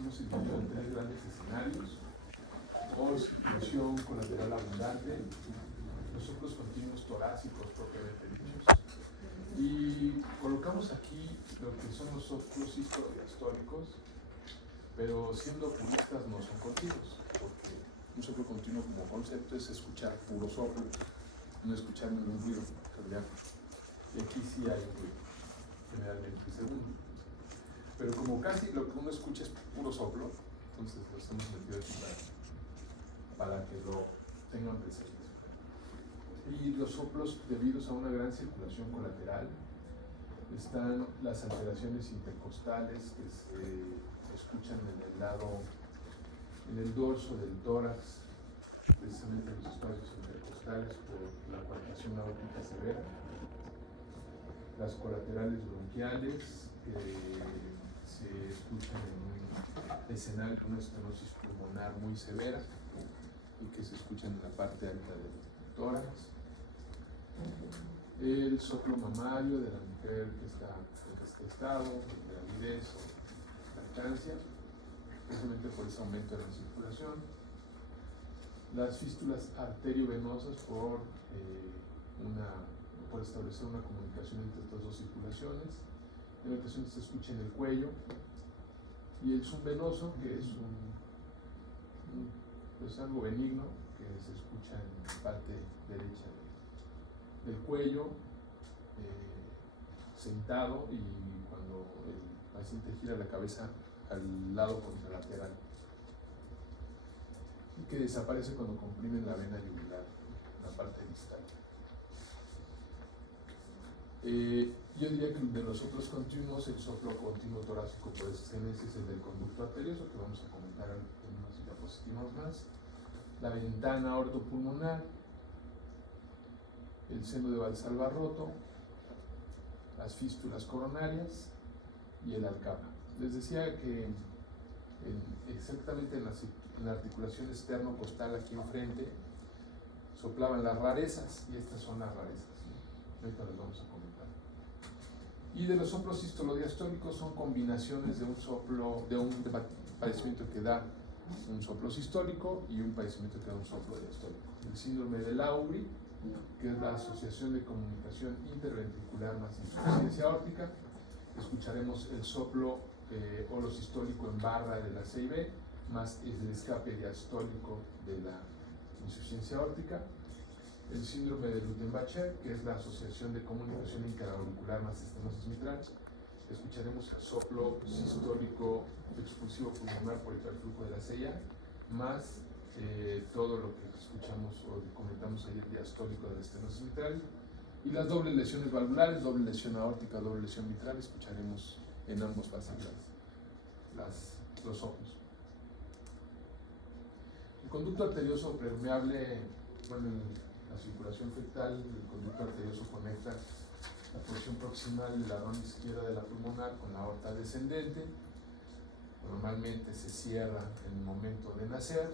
hemos dividido en tres grandes escenarios: o circulación colateral abundante, los soplos continuos torácicos propiamente dichos, y colocamos aquí lo que son los soplos sistodiastóricos, pero siendo puristas no son continuos, porque un soplo continuo como concepto es escuchar puro soplo, no escuchar ningún ruido cardíaco. Y aquí sí hay ruido, generalmente segundo. Pero como casi lo que uno escucha es puro soplo, entonces los hemos metido aquí para que lo tengan presente. Y los soplos debidos a una gran circulación colateral están las alteraciones intercostales que se escuchan en el dorso del tórax, precisamente en los espacios intercostales por la coartación aórtica severa, las colaterales bronquiales que se escuchan en un escenario de una estenosis pulmonar muy severa y que se escuchan en la parte alta del tórax, el soplo mamario de la mujer que está en este estado, de gravidez o lactancia, precisamente por ese aumento de la circulación, las fístulas arteriovenosas por establecer una comunicación entre estas dos circulaciones. En ocasiones se escucha en el cuello, y el zoom venoso, que es pues algo benigno, que se escucha en la parte derecha del cuello, sentado, y cuando el paciente gira la cabeza al lado contralateral, y que desaparece cuando comprimen la vena yugular, la parte distal. Yo diría que de los soplos continuos, el soplo continuo torácico por excelencia es el del conducto arterioso, que vamos a comentar en unas diapositivas más, la ventana ortopulmonar, el seno de Valsalva roto, las fístulas coronarias y el alcapa. Les decía que exactamente en la articulación externo-costal aquí enfrente soplaban las rarezas, y estas son las rarezas, ¿no? Ahorita las vamos a comentar. Y de los soplos sistolodiastólicos son combinaciones de un soplo, de un padecimiento que da un soplo sistólico y un padecimiento que da un soplo diastólico. El síndrome de Lowry, que es la asociación de comunicación interventricular más insuficiencia aórtica. Escucharemos el soplo holosistólico en barra de la CIB, más el escape diastólico de la insuficiencia aórtica. El síndrome de Lutten-Bacher, que es la asociación de comunicación interauricular más estenosis mitral. Escucharemos el soplo sistólico expulsivo pulmonar por hiperflujo de la CIA, más todo lo que escuchamos o comentamos ayer diastólico de la estenosis mitral. Y las dobles lesiones valvulares, doble lesión aórtica, doble lesión mitral, escucharemos en ambos fases los soplos. El conducto arterioso permeable, bueno, la circulación fetal, el conducto arterioso conecta la porción proximal de la rama izquierda de la pulmonar con la aorta descendente. Normalmente se cierra en el momento de nacer.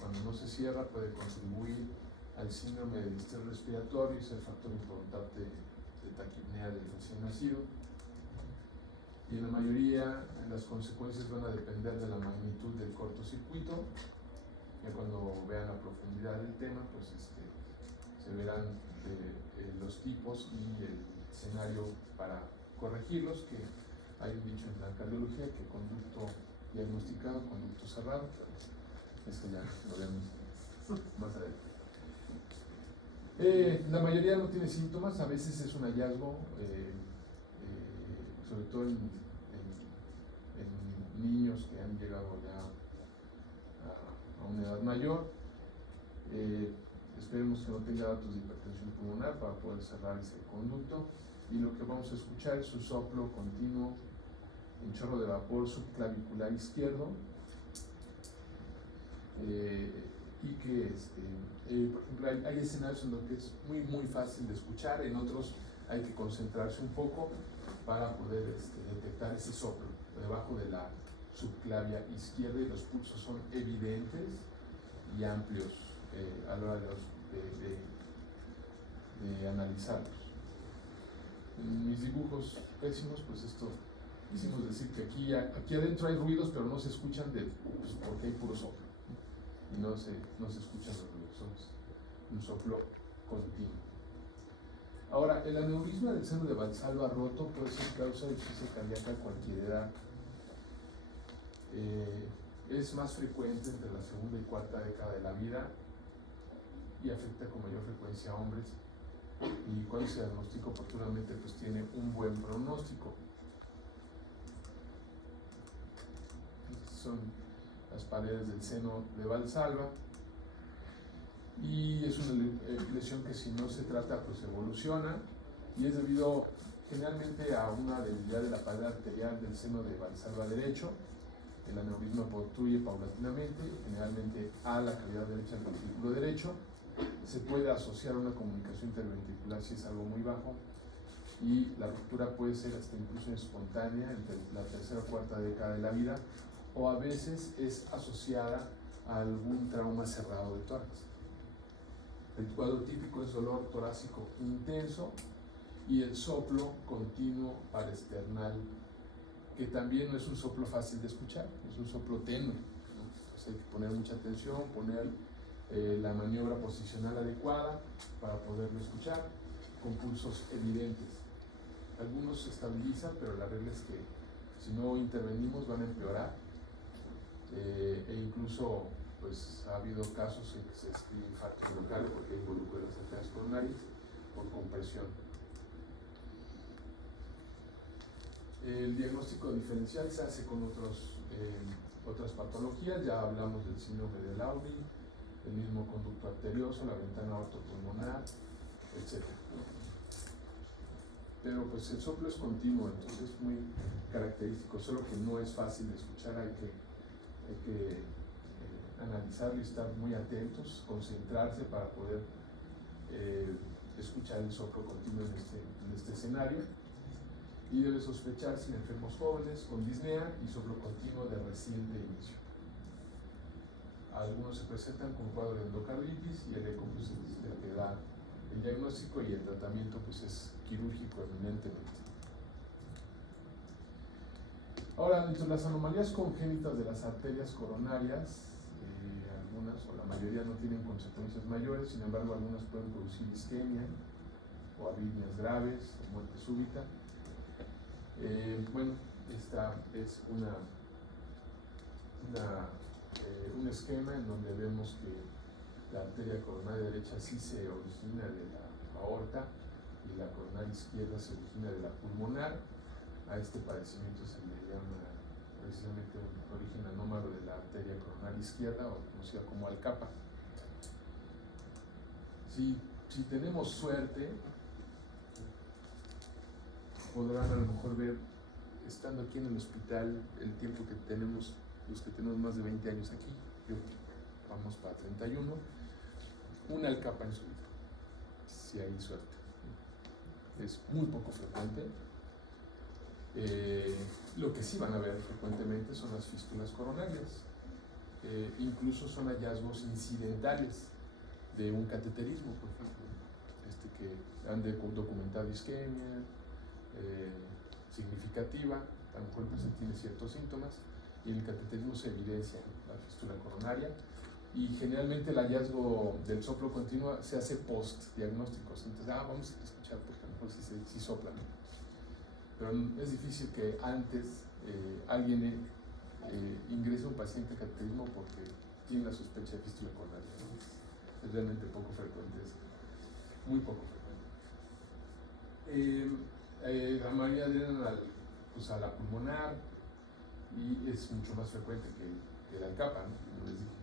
Cuando no se cierra, puede contribuir al síndrome de distrés respiratorio y ser factor importante de taquipnea del recién nacido. Y en la mayoría, las consecuencias van a depender de la magnitud del cortocircuito. Ya cuando vean la profundidad del tema, pues se verán los tipos y el escenario para corregirlos, que hay un dicho en la cardiología que conducto diagnosticado, conducto cerrado. Eso ya lo vemos más adelante. La mayoría no tiene síntomas, a veces es un hallazgo, sobre todo en niños que han llegado ya a una edad mayor. Esperemos que no tenga datos de hipertensión pulmonar para poder cerrar ese conducto. Y lo que vamos a escuchar es un soplo continuo en chorro de vapor subclavicular izquierdo, y que por ejemplo hay escenarios en los que es muy fácil de escuchar, en otros hay que concentrarse un poco para poder detectar ese soplo debajo de la subclavia izquierda, y los pulsos son evidentes y amplios a la hora de analizarlos. En mis dibujos pésimos, pues esto quisimos decir que aquí adentro hay ruidos, pero no se escuchan pues, porque hay puro soplo. Y no se escuchan los ruidos, son un soplo continuo. Ahora, el aneurisma del seno de Valsalva roto puede ser causa de insuficiencia cardíaca a cualquier edad. Es más frecuente entre la segunda y cuarta década de la vida y afecta con mayor frecuencia a hombres. Y cuando se diagnostica oportunamente, pues tiene un buen pronóstico. Estas son las paredes del seno de Valsalva. Y es una lesión que si no se trata, pues evoluciona. Y es debido generalmente a una debilidad de la pared arterial del seno de Valsalva derecho. El aneurisma obstruye paulatinamente, generalmente a la cavidad derecha del ventrículo derecho. Se puede asociar a una comunicación interventricular si es algo muy bajo, y la ruptura puede ser hasta incluso espontánea entre la tercera o cuarta década de la vida, o a veces es asociada a algún trauma cerrado de tórax. El cuadro típico es dolor torácico intenso y el soplo continuo parasternal, que también no es un soplo fácil de escuchar, es un soplo tenue, ¿no? Entonces hay que poner mucha atención, poner la maniobra posicional adecuada para poderlo escuchar, con pulsos evidentes. Algunos se estabilizan, pero la regla es que si no intervenimos van a empeorar, e incluso pues ha habido casos en que se escribe infarto miocardio porque involucra las arterias coronarias por compresión. El diagnóstico diferencial se hace con otras patologías. Ya hablamos del síndrome de Lowry, el mismo conducto arterioso, la ventana aortopulmonar, etc. Pero pues el soplo es continuo, entonces es muy característico, solo que no es fácil de escuchar, hay que analizarlo y estar muy atentos, concentrarse para poder escuchar el soplo continuo en este escenario. Y debe sospecharse en enfermos jóvenes con disnea y soplo continuo de reciente inicio. Algunos se presentan con cuadro de endocarditis y el eco pues, es el que da el diagnóstico, y el tratamiento pues, es quirúrgico eminentemente. Ahora, dentro de las anomalías congénitas de las arterias coronarias, algunas o la mayoría no tienen consecuencias mayores, sin embargo algunas pueden producir isquemia o arritmias graves o muerte súbita. Bueno, esta es un esquema en donde vemos que la arteria coronaria derecha sí se origina de la aorta y la coronaria izquierda se origina de la pulmonar. A este padecimiento se le llama precisamente un origen anómalo de la arteria coronaria izquierda, o conocida como alcapa. Si tenemos suerte, podrán a lo mejor ver, estando aquí en el hospital, el tiempo que tenemos, los que tenemos más de 20 años aquí, vamos para 31, una alcapa en su vida, si hay suerte. Es muy poco frecuente. Lo que sí van a ver frecuentemente son las fístulas coronarias. Incluso son hallazgos incidentales de un cateterismo, por ejemplo, que han documentado isquemia significativa, a lo mejor el paciente tiene ciertos síntomas y en el cateterismo se evidencia la fístula coronaria, y generalmente el hallazgo del soplo continuo se hace post-diagnósticos. Entonces, vamos a escuchar porque a lo mejor sí soplan, pero es difícil que antes alguien ingrese a un paciente a cateterismo porque tiene la sospecha de fístula coronaria, ¿no? Es realmente poco frecuente eso, muy poco frecuente. La mayoría adhieren a la pulmonar y es mucho más frecuente que la alcapa, ¿no? Como les dije.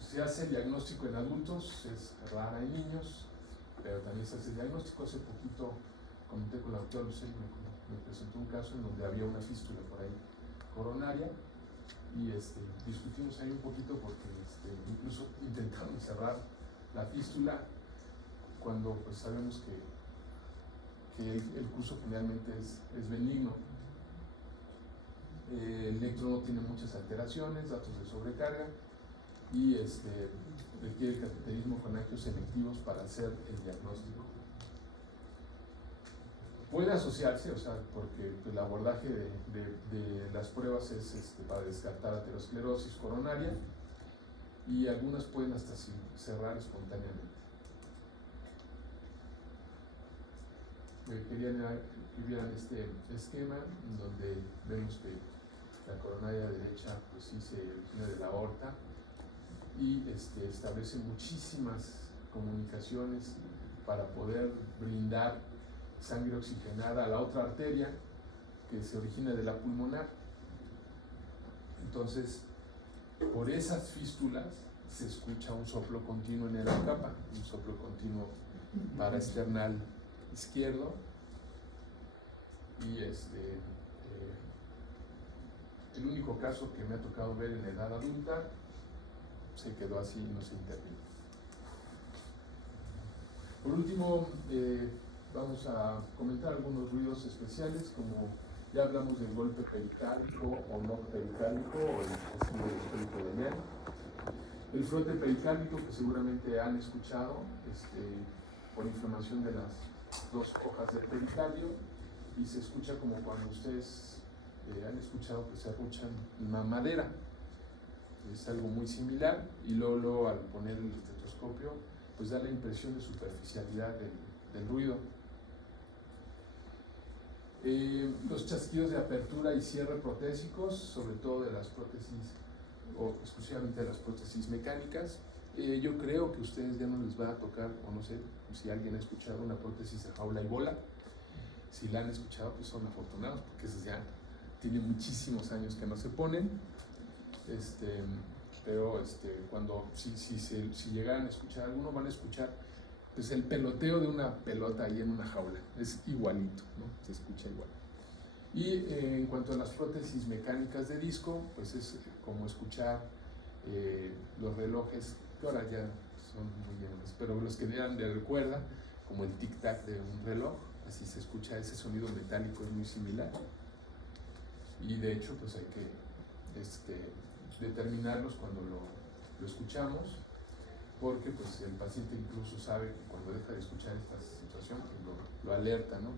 Se hace el diagnóstico en adultos, es rara en niños, pero también se hace el diagnóstico. Hace poquito comenté con la doctora Lucero, me presentó un caso en donde había una fístula por ahí coronaria, y discutimos ahí un poquito porque incluso intentaron cerrar la fístula cuando pues sabemos que el curso generalmente es benigno. El electro no tiene muchas alteraciones, datos de sobrecarga, y requiere el cateterismo con actos selectivos para hacer el diagnóstico. Puede asociarse, o sea, porque el abordaje de las pruebas es para descartar aterosclerosis coronaria, y algunas pueden hasta cerrar espontáneamente. Quería que vieran este esquema en donde vemos que la coronaria derecha pues sí se origina de la aorta y establece muchísimas comunicaciones para poder brindar sangre oxigenada a la otra arteria que se origina de la pulmonar. Entonces, por esas fístulas se escucha un soplo continuo en el capa, un soplo continuo paraesternal izquierdo, y el único caso que me ha tocado ver en la edad adulta se quedó así y no se intervino. Por último, vamos a comentar algunos ruidos especiales, como ya hablamos del golpe pericárdico o no pericárdico, o el síndrome histórico de Young. El frote pericárdico, que seguramente han escuchado, por inflamación de las dos hojas del pericardio, y se escucha como cuando ustedes han escuchado que se arruchan mamadera. Es algo muy similar, y luego al poner el estetoscopio pues da la impresión de superficialidad del ruido. Los chasquidos de apertura y cierre protésicos, sobre todo de las prótesis, o exclusivamente de las prótesis mecánicas. Yo creo que a ustedes ya no les va a tocar, o no sé si alguien ha escuchado una prótesis de jaula y bola. Si la han escuchado, pues son afortunados, porque esas ya tienen muchísimos años que no se ponen. Pero si llegaran a escuchar alguno, van a escuchar pues el peloteo de una pelota ahí en una jaula. Es igualito, ¿no? Se escucha igual. Y en cuanto a las prótesis mecánicas de disco, pues es como escuchar los relojes, que ahora ya son muy grandes, pero los que eran de cuerda, como el tic-tac de un reloj, así se escucha. Ese sonido metálico, es muy similar. Y de hecho, pues hay que determinarlos cuando lo escuchamos, porque pues el paciente incluso sabe que cuando deja de escuchar esta situación, pues lo alerta, ¿no?,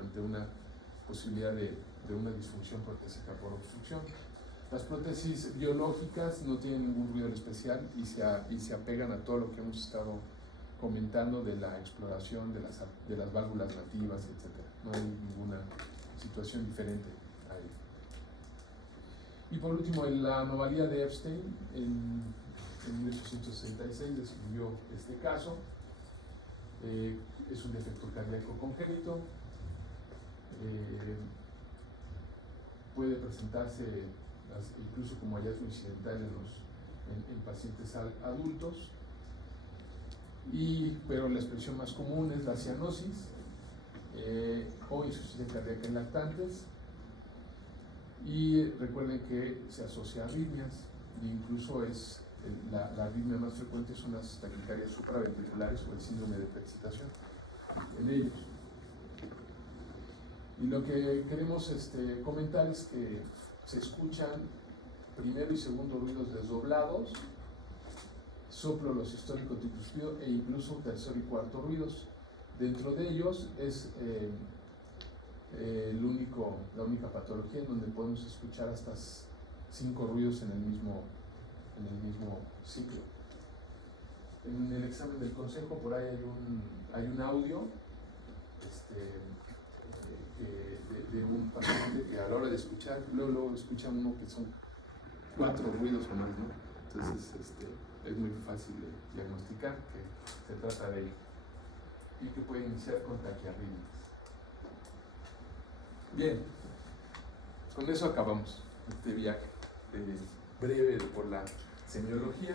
ante una posibilidad de una disfunción protésica por obstrucción. Las prótesis biológicas no tienen ningún ruido especial y se apegan a todo lo que hemos estado comentando de la exploración de las válvulas nativas, etc. No hay ninguna situación diferente ahí. Y por último, la anomalía de Epstein en 1866 describió este caso. Es un defecto cardíaco congénito. Puede presentarse incluso como hallazgo incidental en pacientes adultos, pero la expresión más común es la cianosis o insuficiencia cardíaca en lactantes. Y recuerden que se asocia a arritmias, e incluso la arritmia más frecuente son las taquicardias supraventriculares o el síndrome de preexcitación en ellos. Y lo que queremos comentar es que se escuchan primero y segundo ruidos desdoblados, soplo los histórico tricuspido e incluso un tercer y cuarto ruidos. Dentro de ellos es la única patología en donde podemos escuchar hasta 5 ruidos en el mismo ciclo. En el examen del consejo por ahí hay un audio de un paciente que a la hora de escuchar, luego escucha uno que son 4 ruidos o más, ¿no? Entonces es muy fácil de diagnosticar que se trata de ello y que puede iniciar con taquiarritmias. Bien, con eso acabamos este viaje breve por la semiología.